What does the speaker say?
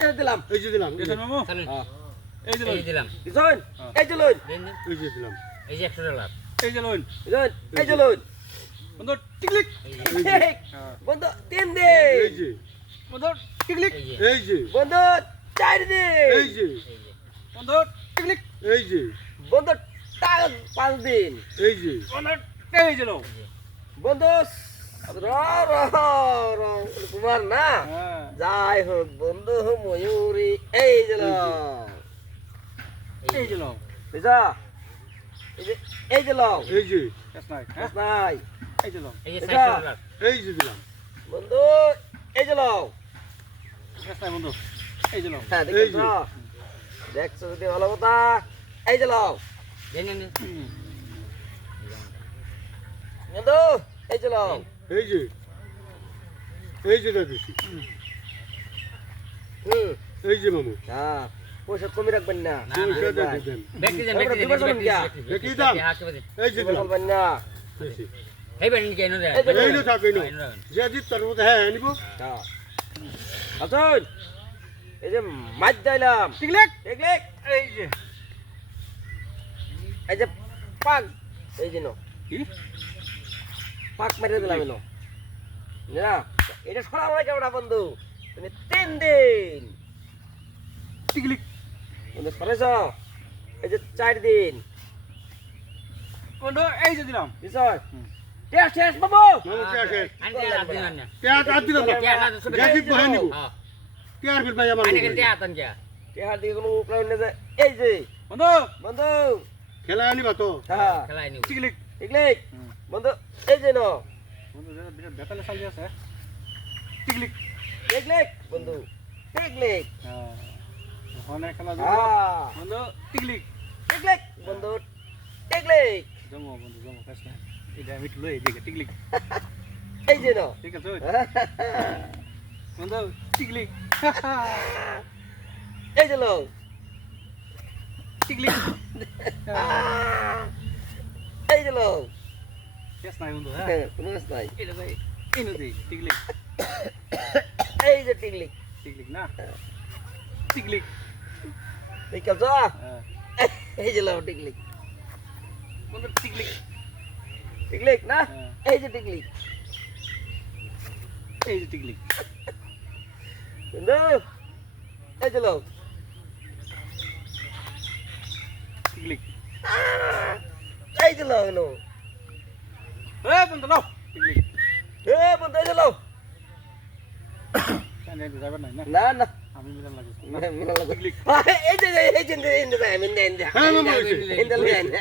এটা দিলাম এই যে দিলাম দেখেন মামু এই যে দিলাম দিছুন এই যে লইন এই যে দিলাম এই যে 100 ডলার এই যে লইন এই যে লইন বন্ধু টিকলিক বন্ধু 3 দিন এই যে বন্ধু টিকলিক এই যে এই যে বন্ধু 4 দিন এই যে বন্ধু টিকলিক এই যে বন্ধু টাকা 5 দিন এই যে বন্ধু এই যে লো বন্ধু কুমার না হ্যাঁ যাই হোক বন্ধু ময়ূরী এই যে লো এই যে লো বুঝা এই যে লো এই যে কেস নাই হ্যাঁ নাই এই যে লো এই যে 60 ডলার এই যে দিলাম বন্ধু এই যে লো কেস নাই বন্ধু এই যে লো হ্যাঁ এই যে। দেখছো দেখছো যদি ভালো কথা এই যে লো দেন বন্ধু এই যে লো এই যে এই যে দিছি এই যে মামু হ্যাঁ পয়সা কমই রাখবেন না না, পয়সা দিয়ে দেন ব্যক্তি দেন এবার দুবার বলুন কিয়া? ব্যক্তি দাম। এই যে দিলাম বলবেন না এই যে। এই বেন কেন রে এই যে এই নো থাক এই নো যে জিত তার মধ্যে হ্যাঁ নিব হ্যাঁ আসুন এই যে মাছ দিলাম টিকলিক দেখলে এই যে এই যে পাক এই যে নো কি পাক মেরে দিলাম এনো না এটা সরা হয় কেমন বন্ধু তুমি 3 দিন টিকলিক বন্ধু সরেছ এই যে 4 দিন বন্ধু এই যে দিলাম বিষয় টেস্ট টেস্ট বাবু মামু কে আসে আনতে আর দিন না কে আর দিলাম না কে না তো যে জিত বহে নিব হ্যাঁ কে আর ফির ভাই আমার আনে কেন আতন কে টেহার দিকে কোনো উপায় নেই যে এই যে বন্ধু বন্ধু খেলা আনিবা তো হ্যাঁ খেলাই নিব টিকলিক দেখলে বন্ধু এই যে নো বন্ধু যেটা বেতালে চালি আছে টিকলিক দেখলে বন্ধু দেখলে হ্যাঁ ওখানে খেলা যাব হ্যাঁ বন্ধু টিকলিক দেখলে বন্ধু দেখলে জমো বন্ধু জমো কেস নাই এটা আমি তুলে এদিকে টিকলিক এই যে নো ঠিক আছে বন্ধু টিকলিক এই যে লো টিকলিক এই যে লো কেস নাই বন্ধু হ্যাঁ কোনো কাজ নাই এটা ভাই এই নদী টিকলিক এই যে টিকলি টিকলিক না টিকলিক দেখছো হ্যাঁ এই যে লো টিকলি বন্ধু টিকলিক টিকলি না হ্যাঁ এই যে টিকলি এই যে টিকলিক বন্ধু এই যে লো টিকলিক এই যে লো নো এ বন্ধু নাও টিকলিক এ বন্ধু এই যে লো কেন ড্রাইভার নাই না না না আমি মিলান লাগে মিলা লাগবে টিকলিক এই যে এই যে এই যে হ্যাঁ মামু এই যে এই যে